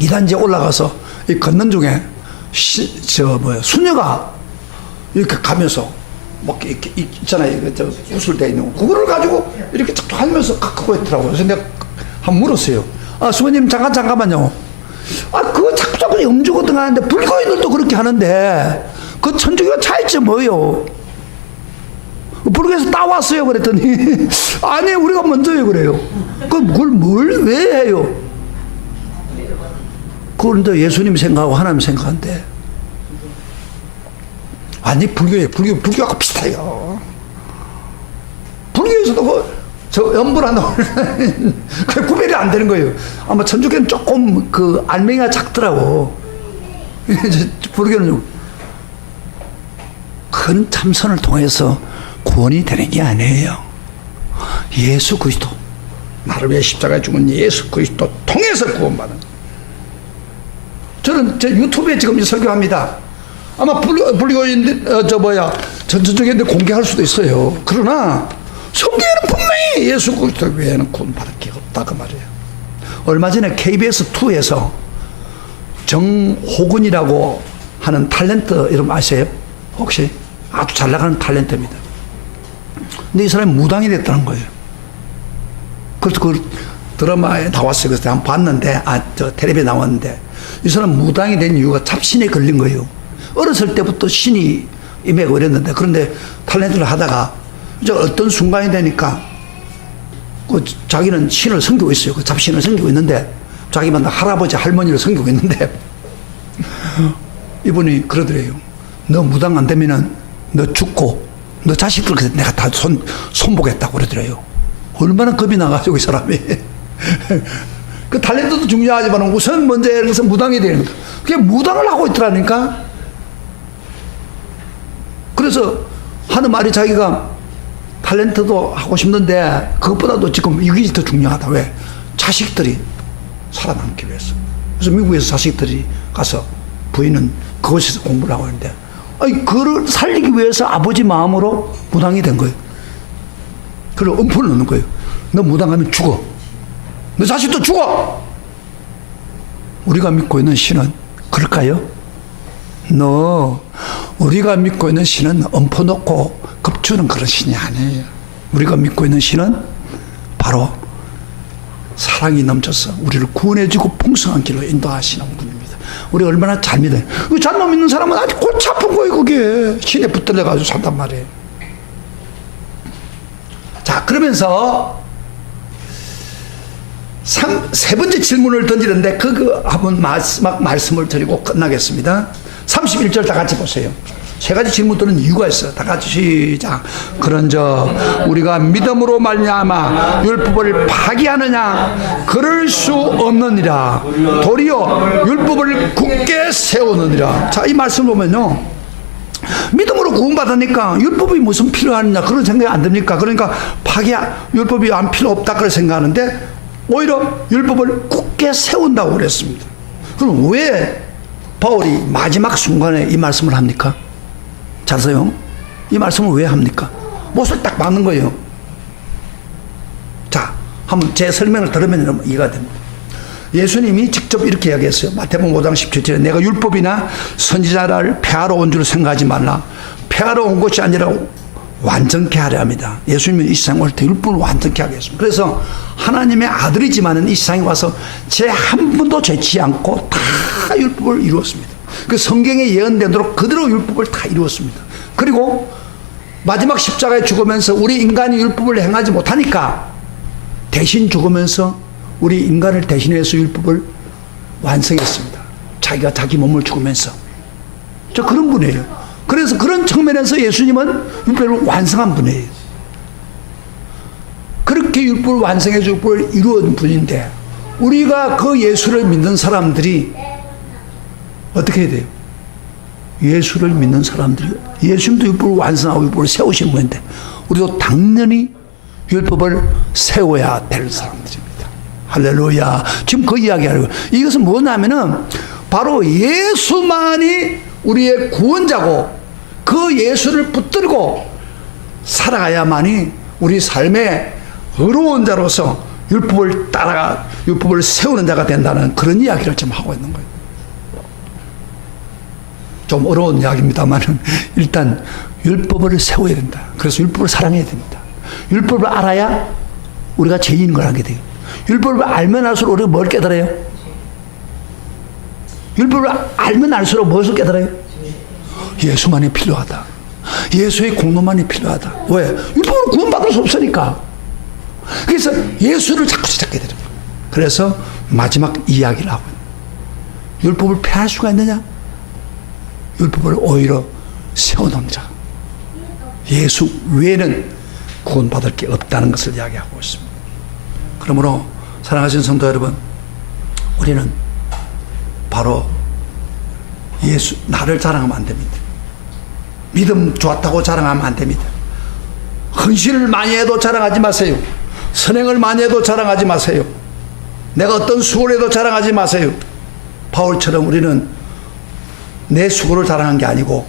이단지에 올라가서 이 걷는 중에 수녀가 이렇게 가면서 막 이렇게 있잖아요. 저 구슬되어 있는 거. 그거를 가지고 이렇게 쫙 하면서 갖고 있더라고요. 그래서 내가 한번 물었어요. 아, 수녀님 잠깐만요. 아, 그거 자꾸 염주거든 하는데 불교인들도 그렇게 하는데 그 천주교가 차이점 뭐예요? 불교에서 따왔어요. 그랬더니 아니, 우리가 먼저요. 그래요. 그걸 뭘 왜 해요? 그걸 이제 예수님 생각하고 하나님 생각하는데, 아니, 불교하고 비슷해요. 불교에서도 저 염불한다고 그 구별이 안 되는 거예요. 아마 천주교는 조금 그 알맹이가 작더라고. 불교는 큰 참선을 통해서 구원이 되는 게 아니에요. 예수 그리스도, 나를 위해 십자가에 죽은 예수 그리스도 통해서 구원받는. 저는 제 유튜브에 지금 설교합니다. 아마 불교인들 전천적인데 공개할 수도 있어요. 그러나 성경에는 분명히 예수 그리스도 외에는 구원받을 게 없다 그 말이에요. 얼마 전에 KBS2에서 정호근이라고 하는 탤런트 이름 아세요? 혹시? 아주 잘 나가는 탤런트입니다. 근데 이 사람이 무당이 됐다는 거예요. 그래서 그 드라마에 나왔어요. 그래서 한번 봤는데, 텔레비에 나왔는데, 이 사람 무당이 된 이유가 잡신에 걸린 거예요. 어렸을 때부터 신이 임해고 이랬는데, 그런데 탤런트를 하다가 이제 어떤 순간이 되니까 자기는 신을 섬기고 있어요. 그 잡신을 섬기고 있는데, 자기만 할아버지 할머니를 섬기고 있는데 이분이 그러더래요. 너 무당 안 되면은 너 죽고 너 자식들 내가 다 손보겠다고 그러더래요. 얼마나 겁이 나가지고 이 사람이. 그 탤런트도 중요하지만 우선 먼저 그래서 무당이 되는 거야. 그게 무당을 하고 있더라니까. 그래서 하는 말이 자기가 탤런트도 하고 싶는데 그것보다도 지금 이게 더 중요하다. 왜? 자식들이 살아남기 위해서. 그래서 미국에서 자식들이 가서 부인은 그곳에서 공부를 하고 있는데, 아니, 그를 살리기 위해서 아버지 마음으로 무당이 된 거예요. 그걸 엄포를 넣는 거예요. 너 무당하면 죽어. 너 자식도 죽어. 우리가 믿고 있는 신은 그럴까요? 우리가 믿고 있는 신은 엄포 놓고 겁주는 그런 신이 아니에요. 우리가 믿고 있는 신은 바로 사랑이 넘쳐서 우리를 구원해주고 풍성한 길로 인도하시는 분입니다. 우리 얼마나 잘 믿어요. 잘못 믿는 사람은 아주 골치 아픈 거예요. 그게 신에 붙들려가지고 산단 말이에요. 자, 그러면서 세 번째 질문을 던지는데 한번 마지막 말씀을 드리고 끝나겠습니다. 31절 다 같이 보세요. 세 가지 질문 드는 이유가 있어요. 다 같이 시작. 그런저 우리가 믿음으로 말미암아 율법을 파기하느냐? 그럴 수 없느니라. 도리어 율법을 굳게 세우느니라. 자, 이 말씀 보면요, 믿음으로 구원받으니까 율법이 무슨 필요하느냐 그런 생각이 안 듭니까? 그러니까 율법이 안 필요 없다 그런 생각하는데 오히려 율법을 굳게 세운다고 그랬습니다. 그럼 왜 바울이 마지막 순간에 이 말씀을 합니까? 자세요. 이 말씀을 왜 합니까? 못을 딱 막는 거예요. 자, 한번 제 설명을 들으면 이해가 됩니다. 예수님이 직접 이렇게 이야기했어요. 마태복음 5장 17절에 내가 율법이나 선지자를 폐하러 온 줄 생각하지 말라. 폐하러 온 것이 아니라 완전케 하려 합니다. 예수님은 이 세상에 올 때 율법을 완전케 하겠습니다. 그래서 하나님의 아들이지만은 이 세상에 와서 죄 한 번도 죄지 않고 다 율법을 이루었습니다. 그 성경에 예언된 대로 그대로 율법을 다 이루었습니다. 그리고 마지막 십자가에 죽으면서 우리 인간이 율법을 행하지 못하니까 대신 죽으면서 우리 인간을 대신해서 율법을 완성했습니다. 자기가 자기 몸을 죽으면서. 저 그런 분이에요. 그래서 그런 측면에서 예수님은 율법을 완성한 분이에요. 그렇게 율법을 완성해서 율법을 이루은 분인데 우리가 그 예수를 믿는 사람들이 어떻게 해야 돼요? 예수를 믿는 사람들이 예수님도 율법을 완성하고 율법을 세우신 분인데 우리도 당연히 율법을 세워야 될 사람들입니다. 할렐루야. 지금 그 이야기하는 거예요. 이것은 뭐냐면은 바로 예수만이 우리의 구원자고 그 예수를 붙들고 살아가야만이 우리 삶의 의로운 자로서 율법을 따라가 율법을 세우는 자가 된다는 그런 이야기를 지금 하고 있는 거예요. 좀 어려운 이야기입니다만 일단 율법을 세워야 된다. 그래서 율법을 사랑해야 됩니다. 율법을 알아야 우리가 죄인인 걸 알게 돼요. 율법을 알면 알수록 우리가 뭘 깨달아요? 율법을 알면 알수록 무엇을 깨달아요? 예수만이 필요하다. 예수의 공로만이 필요하다. 왜? 율법으로 구원받을 수 없으니까. 그래서 예수를 자꾸 찾게 되는 거예요. 그래서 마지막 이야기를 하고 율법을 폐할 수가 있느냐? 율법을 오히려 세워놓은 자. 예수 외에는 구원받을 게 없다는 것을 이야기하고 있습니다. 그러므로 사랑하시는 성도 여러분, 우리는 바로 예수, 나를 자랑하면 안 됩니다. 믿음 좋았다고 자랑하면 안 됩니다. 헌신을 많이 해도 자랑하지 마세요. 선행을 많이 해도 자랑하지 마세요. 내가 어떤 수고를 해도 자랑하지 마세요. 바울처럼 우리는 내 수고를 자랑한 게 아니고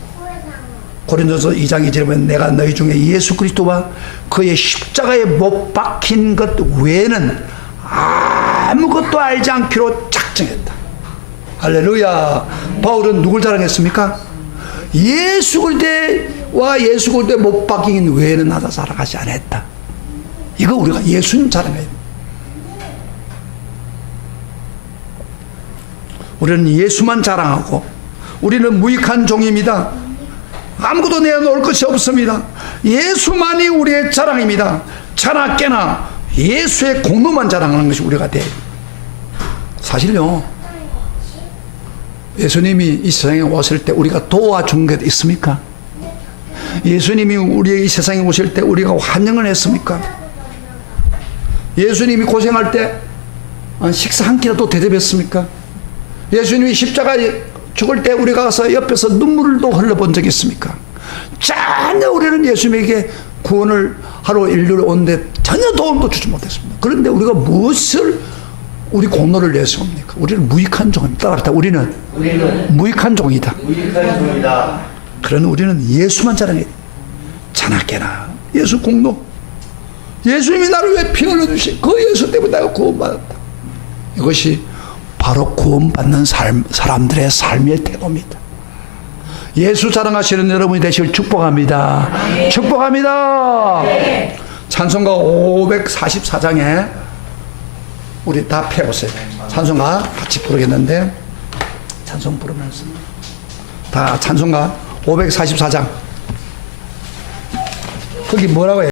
고린도서 2장 2절에 보면 내가 너희 중에 예수 그리스도와 그의 십자가에 못 박힌 것 외에는 아무것도 알지 않기로 작정했다. 할렐루야. 바울은 누굴 자랑했습니까? 예수 그리스도와 예수 그리스도에 못 박힌 외에는 나도 자랑하지 않았다. 이거 우리가 예수님 자랑해야 됩니다. 우리는 예수만 자랑하고 우리는 무익한 종입니다. 아무것도 내놓을 것이 없습니다. 예수만이 우리의 자랑입니다. 자나 깨나 예수의 공로만 자랑하는 것이 우리가 돼요. 사실요, 예수님이 이 세상에 오실 때 우리가 도와준 게 있습니까? 예수님이 우리의 이 세상에 오실 때 우리가 환영을 했습니까? 예수님이 고생할 때 식사 한 끼라도 대접했습니까? 예수님이 십자가에 죽을 때 우리가 가서 옆에서 눈물도 흘려본 적이 있습니까? 전혀 우리는 예수님에게 구원을 하러 인류를 오는데 전혀 도움도 주지 못했습니다. 그런데 우리가 무엇을 우리 공로를 내세웁니까? 우리는 무익한 종입니다. 따라합시다. 우리는 무익한 종이다. 무익한 종이다. 그러나 우리는 예수만 자랑해야 돼. 자나깨나 예수 공로. 예수님이 나를 왜 피 흘려주시? 그 예수 때문에 내가 구원받았다. 이것이 바로 구원받는 사람들의 삶의 태도입니다. 예수 자랑하시는 여러분이 되시길 축복합니다. 네. 축복합니다. 네. 찬송가 544장에 우리 다 펴보세요. 찬송가 같이 부르겠는데 찬송 부르면서 다 찬송가 544장 거기 뭐라고 해요?